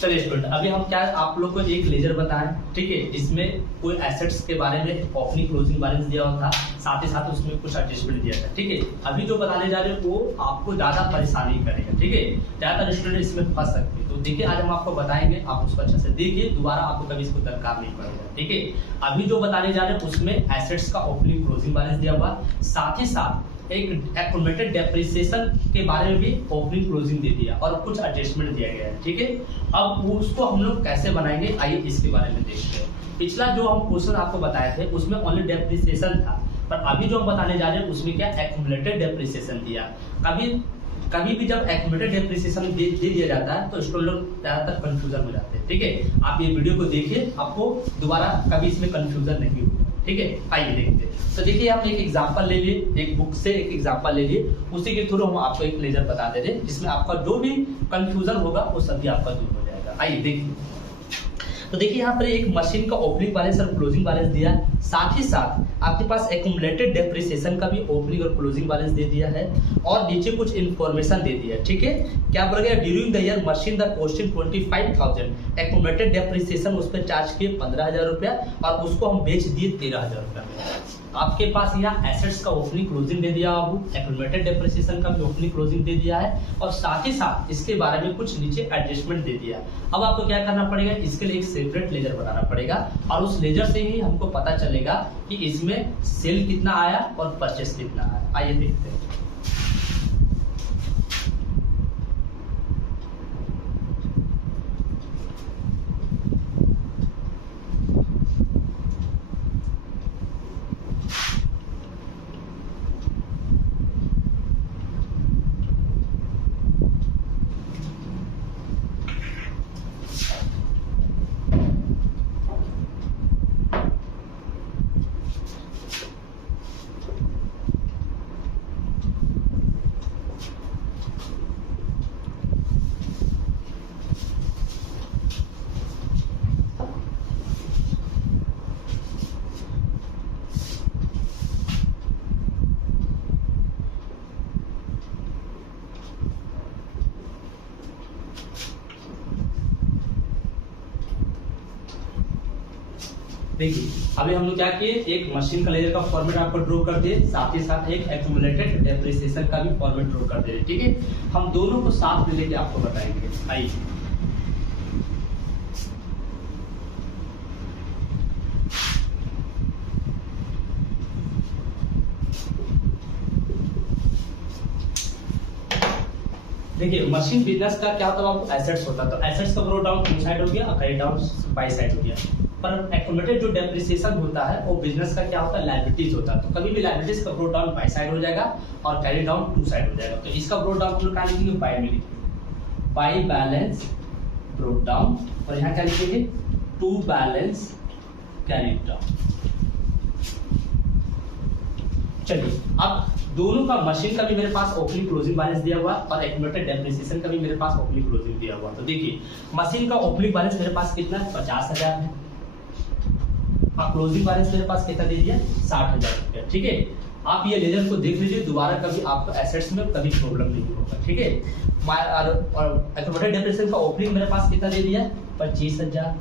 चलिए स्टूडेंट, अभी हम क्या आप लोग को एक लेजर बताएं, ठीक है, जिसमें कोई एसेट्स के बारे में ओपनिंग क्लोजिंग बैलेंस दिया हुआ था, साथ ही साथ उसमें कुछ एडजस्टमेंट दिया था। ठीक है, अभी जो बताने जा रहे हैं वो आपको ज्यादा परेशानी करेगा। ठीक है, ज्यादातर स्टूडेंट इसमें फंस सकते हैं। तो देखिए आज हम आपको बताएंगे, आप उसको अच्छे से देखिए, दोबारा आपको कभी इसको दरकार नहीं पड़ेगा। ठीक है, अभी जो बताने जा रहे हैं उसमें एसेट्स का ओपनिंग क्लोजिंग बैलेंस दिया हुआ, साथ ही साथ एक एक्यूमुलेटेड डेप्रिसिएशन के बारे में भी ओपनिंग क्लोजिंग दे दिया और कुछ एडजस्टमेंट दिया गया है। ठीक है, अब उसको हम लोग कैसे बनाएंगे, आइए इसके बारे में देखते हैं। पिछला जो हम क्वेश्चन आपको बताए थे उसमें ओनली डेप्रिसिएशन था, पर अभी जो हम बताने जा रहे हैं उसमें क्या एक्यूमुलेटेड डेप्रिसिएशन दिया। कभी भी जब एक्यूमुलेटेड डेप्रिसिएशन दे दिया जाता है तो स्टूडेंट लोग ज्यादातर कंफ्यूजन हो जाते हैं। ठीक है, आप ये वीडियो को देखिए, आपको दोबारा कभी इसमें कंफ्यूजन नहीं होगा। ठीक है, आइए देखते हैं। तो देखिए हम एक एग्जांपल ले लिए, एक बुक से एक एग्जांपल ले लिए, उसी के थ्रू हम आपको एक लेजर बता दे रहे जिसमें आपका जो भी कंफ्यूजन होगा वो सभी आपका दूर हो जाएगा। आइए देखिए, तो देखिए यहाँ पर एक मशीन का ओपनिंग बैलेंस और क्लोजिंग बैलेंस दिया, साथ ही साथ आपके पास एक्यूमुलेटेड डेप्रिसिएशन का भी ओपनिंग और क्लोजिंग बैलेंस दे दिया है, और नीचे कुछ इन्फॉर्मेशन दे दिया है। ठीक है, क्या बोला गया, during the year machine the costing 25,000, accumulated depreciation उस पर चार्ज किए 15,000 रुपया और उसको हम बेच दिए 13,000 रुपया में। आपके पास यहाँ एसेट्स का ओपनिंग क्लोजिंग दे दिया, आपको एक्यूमुलेटेड डेप्रिसिएशन का भी ओपनिंग क्लोजिंग दे दिया है, और साथ ही साथ इसके बारे में कुछ नीचे एडजस्टमेंट दे दिया। अब आपको क्या करना पड़ेगा, इसके लिए एक सेपरेट लेजर बनाना पड़ेगा, और उस लेजर से ही हमको पता चलेगा कि इसमें सेल कितना आया और परचेस कितना आया। आइए देखते हैं। देखिए अभी हम लोग क्या किए, एक मशीन का लेजर का फॉर्मेट आपको ड्रॉ कर दिए, साथ ही साथ एक एक्यूमुलेटेड डेप्रिसिएशन का भी फॉर्मेट ड्रॉ कर दे। ठीक है, हम दोनों को साथ में लेके आपको बताएंगे। आइए देखिए, मशीन बिजनेस का क्या होता है, एसेट्स होता है, तो एसेट्स का ब्रो डाउन टू साइड हो गया और क्रेडिट डाउन बाई साइड हो गया। पर एक्यूमुलेटेड जो डेप्रिसिएशन होता है वो बिजनेस का क्या होता है, लायबिलिटीज होता है, तो कभी भी लायबिलिटीज का ब्रो डाउन बाई साइड हो जाएगा और कैरी डाउन टू साइड हो जाएगा। तो इसका ब्रो डाउन हम लोग क्या लिखेंगे, बाई में लिखेंगे, बाई बैलेंस ब्रो डाउन, और यहाँ क्या लिखेंगे, टू बैलेंस कैरी डाउन। चलिए, अब दोनों का मशीन का भी मेरे पास ओपनिंग क्लोजिंग बैलेंस दिया हुआ और एक्यूमुलेटेड डेप्रिसिएशन का भी मेरे पास ओपनिंग क्लोजिंग दिया हुआ। तो देखिए मशीन का ओपनिंग बैलेंस मेरे पास कितना है, 50,000 है, और क्लोजिंग बैलेंस मेरे पास कितना दे दिया, 60,000 रुपया। ठीक है, आप ये लेजर को देख लीजिए, दोबारा कभी आपको एसेट्स में कभी प्रॉब्लम नहीं होगा। ठीक है, और एक्यूमुलेटेड डेप्रिसिएशन का ओपनिंग मेरे पास कितना दे दिया, 25,000,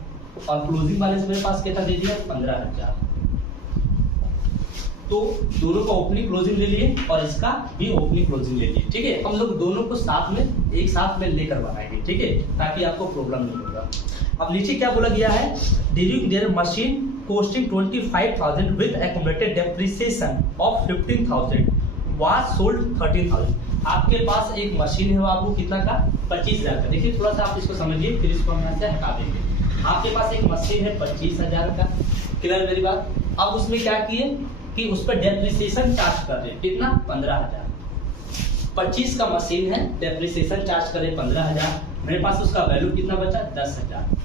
और क्लोजिंग बैलेंस मेरे पास कितना दे दिया, 15,000। तो दोनों का ओपनिंग क्लोजिंग ले लिए और इसका भी ओपनिंग क्लोजिंग ले लिए। ठीक है, हम लोग दोनों को साथ में एक साथ में लेकर बनाएंगे। ठीक है, ताकि आपको प्रॉब्लम नहीं होगा। अब नीचे क्या बोला गया है, during their machine costing 25,000 with accumulated depreciation of 15,000 was sold 13,000। आपके पास एक मशीन है, वो आपको कितना का, 25,000 का। देखिए थोड़ा सा आप इसको समझिए, फिर इसको हम यहाँ से हटा देंगे। आपके पास एक मशीन है 25,000 का, क्लियर मेरी बात। अब उसमें क्या किए कि उस पर डेप्रिसिएशन चार्ज कर रहे, कितना, 15,000। 25 का मशीन है, डेप्रिसिएशन चार्ज करे 15,000, मेरे पास उसका वैल्यू कितना बचा, 10,000।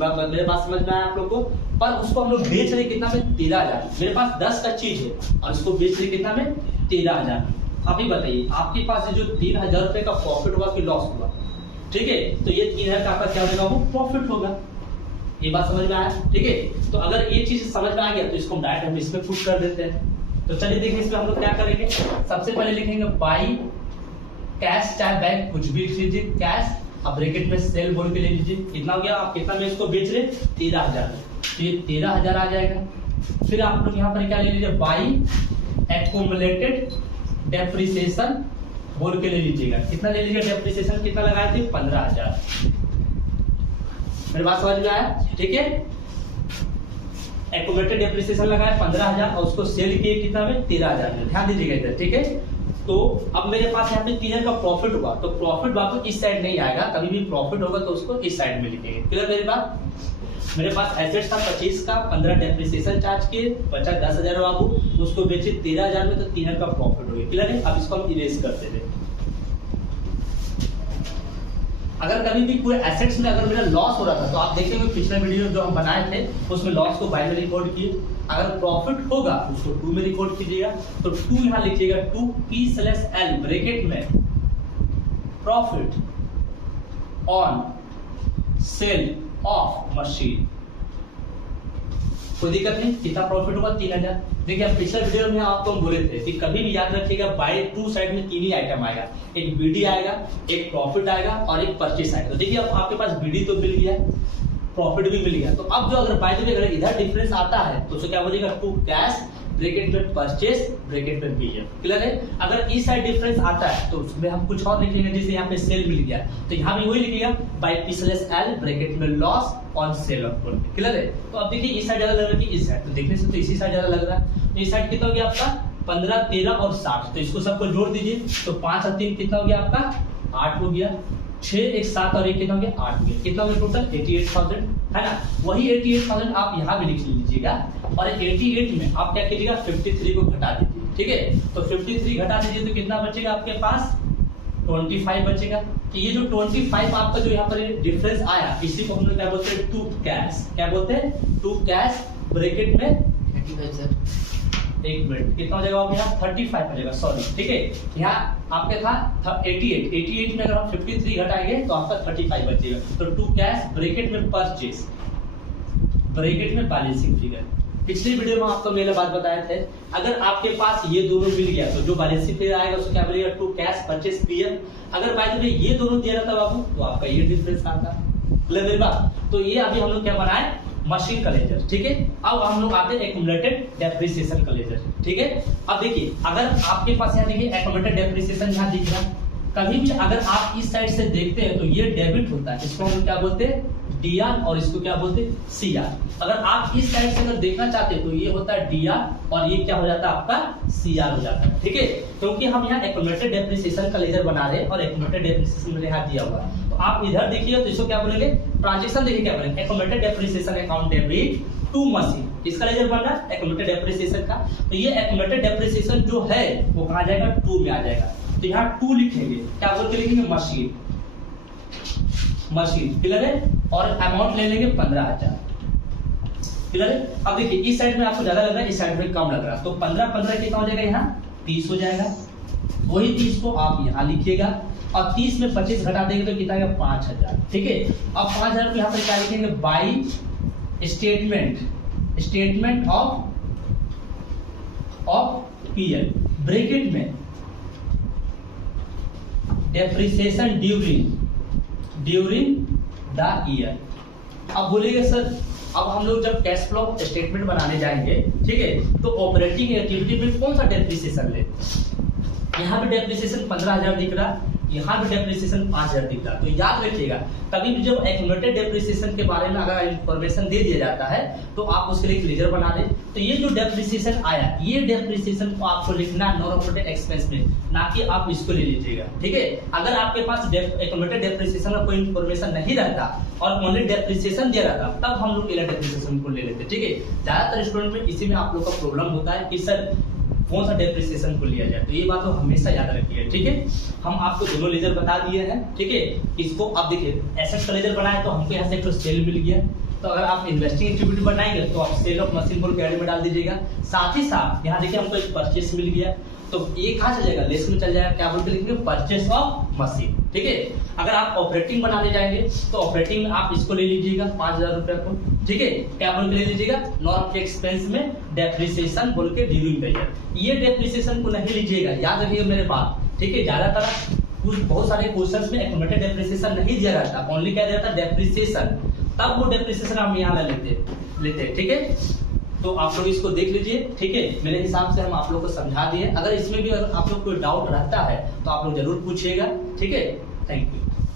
मेरे पास समझ में आया आप लोग को। पर उसको हम लोग बेच रहे कितना में, 13,000। मेरे पास 10 का चीज है और उसको बेच रहे कितना में, 13,000। अभी बताइए आपके पास जो 3,000 रुपए का प्रॉफिट हुआ कि लॉस हुआ। ठीक है, तो ये 3,000 का आपका क्या होगा, वो प्रॉफिट होगा। ये बात समझ में आया। ठीक है, तो अगर ये चीज समझ में आ गया तो इसको डायरेक्ट हम इसमें पुट कर देते हैं। तो चलिए देखिए, इसमें हम लोग क्या करेंगे, सबसे पहले लिखेंगे बाई कैश, चाहे बैंक कुछ भी लीजिए, कैश अब ब्रैकेट में सेल बोल के ले लीजिए, कितना हो गया, आप कितना में इसको बेच रहे, 13,000, तो ये 13,000 आ जाएगा। फिर आप लोग यहाँ पर क्या ले लीजिए, बाई एक्यूमुलेटेड डेप्रिसिएशन बोल के ले लीजिएगा, कितना ले लीजिएगा, डेप्रिसिएशन कितना लगाए थे, 15,000। मेरी बात समझ में आया, ठीक है। एक्यूमुलेटेड डेप्रिसिएशन लगाए 15,000 और उसको सेल किए कितना में, 13,000 में, ध्यान दीजिएगा इधर, ठीक है। तो अब मेरे पास यहाँ पे 3,000 का प्रॉफिट हुआ, तो प्रॉफिट वापस इस साइड नहीं आएगा, कभी भी प्रॉफिट होगा तो उसको इस साइड में लिखेंगे, क्लियर मेरी बात। मेरे पास एसेट्स था 25 का, 15 डेप्रिसिएशन चार्ज किए, बचा 10,000 बाबू, उसको बेचे 13,000 में, तो 3,000 का प्रॉफिट हो गया, क्लियर है। अब इसको हम इरेज करते थे। अगर कभी भी कोई एसेट्स में अगर मेरा लॉस हो रहा था, तो आप देखेंगे पिछले वीडियो जो हम बनाए थे उसमें लॉस को बाय में रिकॉर्ड किए, अगर प्रॉफिट होगा उसको 2 में रिकॉर्ड कीजिएगा, तो 2 यहाँ लिखिएगा, 2P/L ब्रैकेट में profit on sale of machine, कोई दिक्कत नहीं। कितना प्रॉफिट होगा, 3,000। देखिए अब पिछले वीडियो में आपको हम बोले थे कि कभी भी याद रखिएगा बाय टू साइड में 3 ही आइटम आएगा, एक बीडी आएगा, एक प्रॉफिट आएगा और एक परचेस आएगा। तो देखिए अब आपके पास बीडी तो मिल गया, प्रॉफिट भी मिल गया, तो अब जो अगर बाय द वे अगर इधर डिफरेंस आता है तो उसको क्या बोलिएगा, टू कैश ब्रैकेट में परचेस ब्रैकेट में बीएम, क्लियर है। अगर इस साइड डिफरेंस आता है तो उसमें हम कुछ और लिखेंगे, जैसे यहाँ पे सेल मिल गया तो यहाँ भी वही लिखिएगा, बाय P/L ब्रैकेट में loss on sale of product, clear है। तो अब देखिए इस साइड ज्यादा लग रहा है कि इस साइड, तो देखने से तो इसी साइड ज्यादा लग रहा है। तो इस साइड कितना हो गया आपका, 15, 13 और 60, तो इसको सबको जोड़ दीजिए, तो 5 और 3 कितना हो गया आपका, 8 हो गया, 6, 1, 7 और 1 कितना हो गया, 8 हो गया, कितना हो गया टोटल, 88,000, है ना। वही 88,000 आप यहाँ भी लिख लीजिएगा, और 88 में आप क्या कीजिएगा, 53 को घटा दीजिए, ठीक है। तो 53 घटा दीजिए तो कितना बचेगा आपके पास, 25 बचेगा। तो ये जो 25 आपका जो यहाँ पर डिफरेंस आया, इसी को हम लोग क्या बोलते हैं, टू कैश, क्या बोलते हैं, टू कैश ब्रैकेट में 35 सर, एक मिनट, कितना हो जाएगा यहाँ, 35 हो जाएगा, सॉरी, ठीक है। यहाँ आपके था 88 में अगर हम 53 घटाएंगे तो आपका 35 बचेगा। तो टू कैश ब्रैकेट में परचेस ब्रैकेट में बैलेंसिंग फिगर। पिछली वीडियो में आपको मैंने बात बताए थे, अगर आपके पास ये दोनों मिल गया तो जो बैलेंसिंग फिगर आएगा उसको क्या बोलेगा, टू कैश परचेस पीएम। अगर बाय द वे ये दोनों दिया रहता बाबू तो आपका ये डिफरेंस आता, क्लियर मेरी बात। तो ये अभी हम लोग क्या बनाए, मशीन का लेजर, ठीक है। अब हम लोग आते हैं एक्यूमुलेटेड डेप्रिसिएशन का लेजर, ठीक है। अब देखिए अगर आपके पास यहाँ देखिए एक्यूमुलेटेड डेप्रिसिएशन यहाँ दिख रहा है, कभी भी अगर आप इस साइड से देखते हैं तो ये डेबिट होता है, इसको हम क्या बोलते हैं, डीआर, और इसको क्या बोलते हैं, सीआर। अगर आप इस साइड से अगर देखना चाहते हैं तो ये होता है डीआर और ये क्या हो जाता है आपका सीआर हो जाता है, ठीक है। क्योंकि हम यहाँ एक्यूमुलेटेड डेप्रिसिएशन का लेजर बना रहे हैं और एक्यूमुलेटेड डेप्रिसिएशन मेरे यहाँ दिया हुआ है, तो आप इधर देखिए तो इसको क्या बोलेंगे, ट्रांजैक्शन देखिए क्या बोलेंगे, accumulated depreciation account debit to machine, इसका लेजर बन रहा है एक्यूमुलेटेड डेप्रिसिएशन का। तो ये एक्यूमुलेटेड डेप्रिसिएशन जो है वो कहाँ जाएगा, टू में आ जाएगा। तो यहाँ टू लिखेंगे, क्या बोल के लिखेंगे, मशीन, मशीन, क्लियर है। और अमाउंट ले लेंगे 15,000, क्लियर है। अब देखिए इस साइड में आपको ज्यादा लग रहा है, इस साइड में कम लग रहा है, तो 15 कितना हो जाएगा, यहाँ 30 हो जाएगा। वही 30 को आप यहाँ लिखिएगा और 30 में 25 घटा देंगे तो कितना आएगा, 5,000, ठीक है। अब 5,000 को यहाँ पर क्या लिखेंगे, by statement of PL bracket में डेप्रिसिएशन ड्यूरिंग द ईयर। अब बोलेंगे सर अब हम लोग जब कैश फ्लो स्टेटमेंट बनाने जाएंगे, ठीक है, तो ऑपरेटिंग एक्टिविटी में कौन सा डेप्रिसिएशन ले, यहाँ पे डेप्रिसिएशन 15,000 दिख रहा, यहाँ पे डेप्रिसिएशन 5,000 दिख रहा। तो याद रखिएगा कभी भी जब एक्यूमुलेटेड डेप्रिसिएशन के बारे में अगर इंफॉर्मेशन दे दिया जाता है तो आप उसके लिए एक लेजर बना दें। तो ये जो डेप्रिसिएशन आया, ये डेप्रिसिएशन को आपको लिखना नॉन ऑपरेटिंग एक्सपेंस में, ना कि आप इसको ले लीजिएगा, ठीक है। अगर आपके पास एक्यूमुलेटेड डेप्रिसिएशन का कोई इंफॉर्मेशन नहीं रहता और ओनली डेप्रिसिएशन दे रहा था तब हम लोग डेप्रिसिएशन को ले लेते, ठीक है। ज्यादातर स्टूडेंट में इसी में आप लोग का प्रॉब्लम होता है कि सर कौन सा डेप्रिसिएशन को लिया जाए, तो ये बात तो हमेशा याद रखिए, ठीक है। हम आपको दोनों लेजर बता दिए हैं, ठीक है। इसको आप देखिए एसेट्स का लेजर बनाए तो हमको यहाँ से एक सेल मिल गया, तो अगर आप इन्वेस्टिंग एक्टिविटी बनाएंगे तो आप सेल ऑफ मशीन बोल के एड में डाल दीजिएगा। साथ ही साथ यहाँ देखिए हमको एक परचेस मिल गया, तो ये कहाँ चल जाएगा, लेस में चल जाएगा, क्या बोल के लिखेंगे, परचेस ऑफ मशीन, ठीक है। अगर आप ऑपरेटिंग बनाने जाएंगे तो ऑपरेटिंग में आप इसको ले लीजिएगा 5,000 रुपए को, ठीक है, क्या बोल के ले लीजिएगा, नॉन एक्सपेंस में डेप्रिसिएशन बोल के ड्यूरिंग द ईयर। ये डेप्रिसिएशन को नहीं लीजिएगा, याद रखिएगा मेरे बात, ठीक है। ज्यादातर कुछ बहुत सारे क्वेश्चंस में एक्यूमुलेटेड डेप्रिसिएशन नहीं दिया रहता, ओनली क्या दिया रहता डेप्रिसिएशन, तब वो डेप्रिसिएशन हम यहाँ लेते हैं। ठीक है, तो आप लोग इसको देख लीजिए। ठीक है, मेरे हिसाब से हम आप लोग को समझा दिए। अगर इसमें भी अगर आप लोग कोई डाउट रहता है तो आप लोग जरूर पूछिएगा। ठीक है, थैंक यू।